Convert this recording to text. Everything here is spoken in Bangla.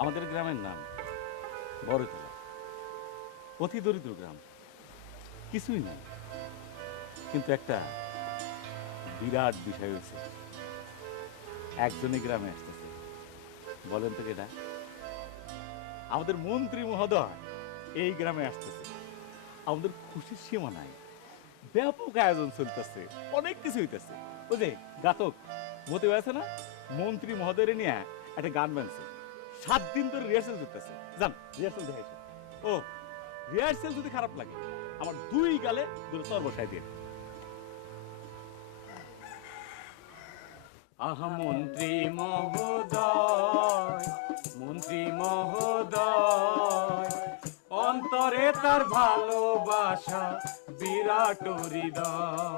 আমাদের গ্রামের নাম বড়তলা। অতি দরিদ্র গ্রাম, কিছুই নাই। কিন্তু একটা বিরাট বিষয় হয়েছে, একজনই গ্রামে আসতেছে। বলেন তো কেটা? আমাদের মন্ত্রী মহোদয় এই গ্রামে আসতেছে। আমাদের খুশির সীমা নাই, ব্যাপক আয়োজন চলতেছে, অনেক কিছু হইতেছে। ওই যে গাতক মতে আছে না, মন্ত্রী মহোদয় নিয়ে একটা গান বানছে, 7 দিন ধরে রিহার্সেল চলতেছে। যান রিহার্সেল দেখে আসেন। ও, রিহার্সেল যদি খারাপ লাগে আমার 2 গালে দুটো চর বসাই দিয়ে। আহা মন্ত্রী মহোদয়, মন্ত্রী মহোদয়, অন্তরে তার ভালোবাসা বিরাট হৃদয়।